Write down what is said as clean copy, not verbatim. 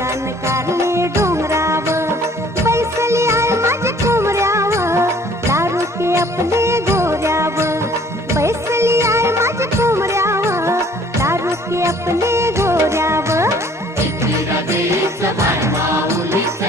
कान कारले डोंगराव, बैसली आहे माझ्या कोमऱ्याव, दारू की आपले गोऱ्याव, बैसली आहे माझ्या कोमऱ्याव, दारू की आपले गोऱ्याव. चित्ती रदेच भान माऊलीच